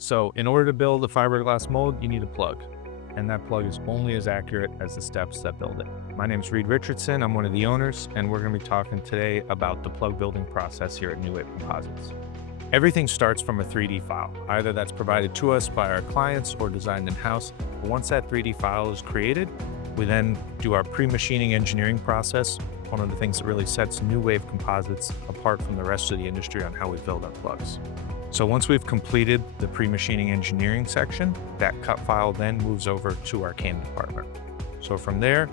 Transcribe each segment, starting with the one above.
So in order to build a fiberglass mold, you need a plug, and that plug is only as accurate as the steps that build it. My name is Reed Richardson. I'm one of the owners, and we're going to be talking today about the plug building process here at NuWave Composites. Everything starts from a 3D file. Either that's provided to us by our clients or designed in-house. Once that 3D file is created, we then do our pre-machining engineering process, one of the things that really sets NuWave Composites apart from the rest of the industry on how we build our plugs. So once we've completed the pre-machining engineering section, that cut file then moves over to our CAM department. So from there,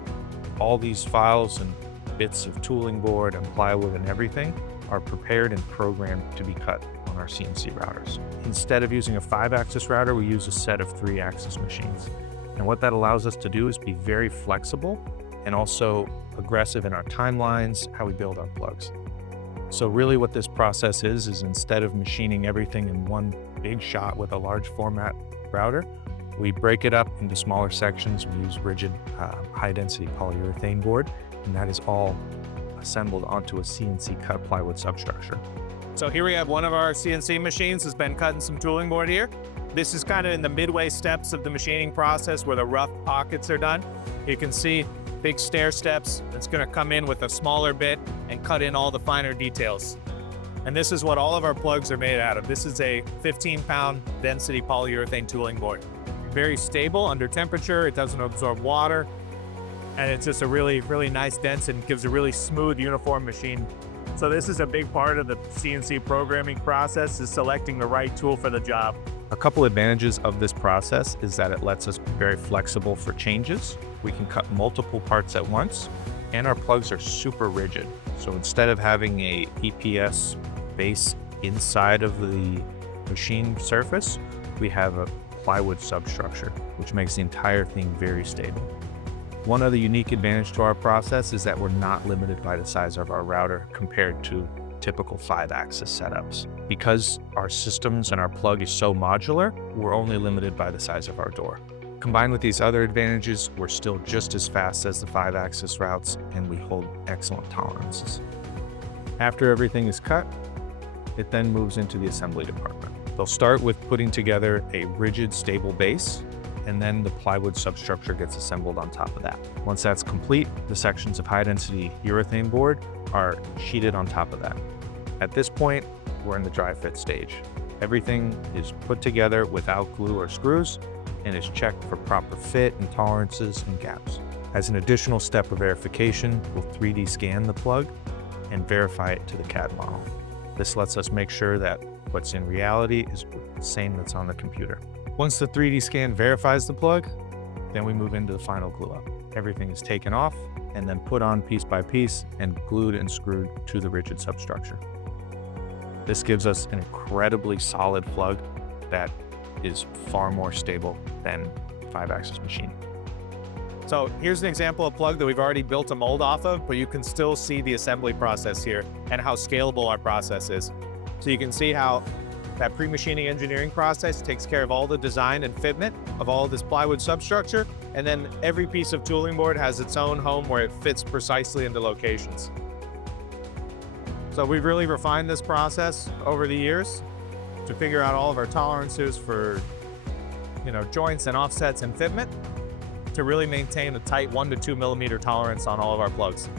all these files and bits of tooling board and plywood and everything are prepared and programmed to be cut on our CNC routers. Instead of using a 5-axis router, we use a set of 3-axis machines. And what that allows us to do is be very flexible and also aggressive in our timelines, how we build our plugs. So really what this process is instead of machining everything in one big shot with a large format router, we break it up into smaller sections. We use rigid, high-density polyurethane board, and that is all assembled onto a CNC cut plywood substructure. So here we have one of our CNC machines has been cutting some tooling board here. This is kind of in the midway steps of the machining process where the rough pockets are done. You can see big stair steps. It's going to come in with a smaller bit and cut in all the finer details. And this is what all of our plugs are made out of. This is a 15-pound density polyurethane tooling board. Very stable under temperature. It doesn't absorb water. And it's just a really, really nice dense and gives a really smooth, uniform machine. So this is a big part of the CNC programming process, is selecting the right tool for the job. A couple advantages of this process is that it lets us be very flexible for changes. We can cut multiple parts at once, and our plugs are super rigid. So instead of having a EPS base inside of the machine surface, we have a plywood substructure, which makes the entire thing very stable. One other unique advantage to our process is that we're not limited by the size of our router compared to typical 5-axis setups. Because our systems and our plug is so modular, we're only limited by the size of our door. Combined with these other advantages, we're still just as fast as the 5-axis routes, and we hold excellent tolerances. After everything is cut, it then moves into the assembly department. They'll start with putting together a rigid, stable base, and then the plywood substructure gets assembled on top of that. Once that's complete, the sections of high-density urethane board are sheeted on top of that. At this point, we're in the dry fit stage. Everything is put together without glue or screws and is checked for proper fit and tolerances and gaps. As an additional step of verification, we'll 3D scan the plug and verify it to the CAD model. This lets us make sure that what's in reality is the same that's on the computer. Once the 3D scan verifies the plug, then we move into the final glue up. Everything is taken off and then put on piece by piece and glued and screwed to the rigid substructure. This gives us an incredibly solid plug that is far more stable than 5-axis machine. So here's an example of plug that we've already built a mold off of, but you can still see the assembly process here and how scalable our process is. So you can see how that pre-machining engineering process takes care of all the design and fitment of all this plywood substructure, and then every piece of tooling board has its own home where it fits precisely into locations. So we've really refined this process over the years to figure out all of our tolerances for, joints and offsets and fitment to really maintain a tight 1 to 2 millimeter tolerance on all of our plugs.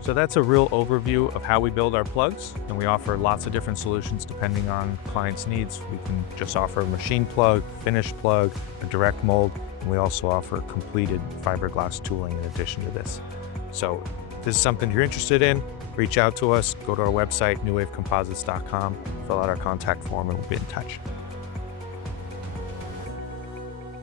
So that's a real overview of how we build our plugs, and we offer lots of different solutions depending on clients' needs. We can just offer a machine plug, finished plug, a direct mold, and we also offer completed fiberglass tooling in addition to this. So if this is something you're interested in, reach out to us, go to our website, NuWaveComposites.com, fill out our contact form, and we'll be in touch.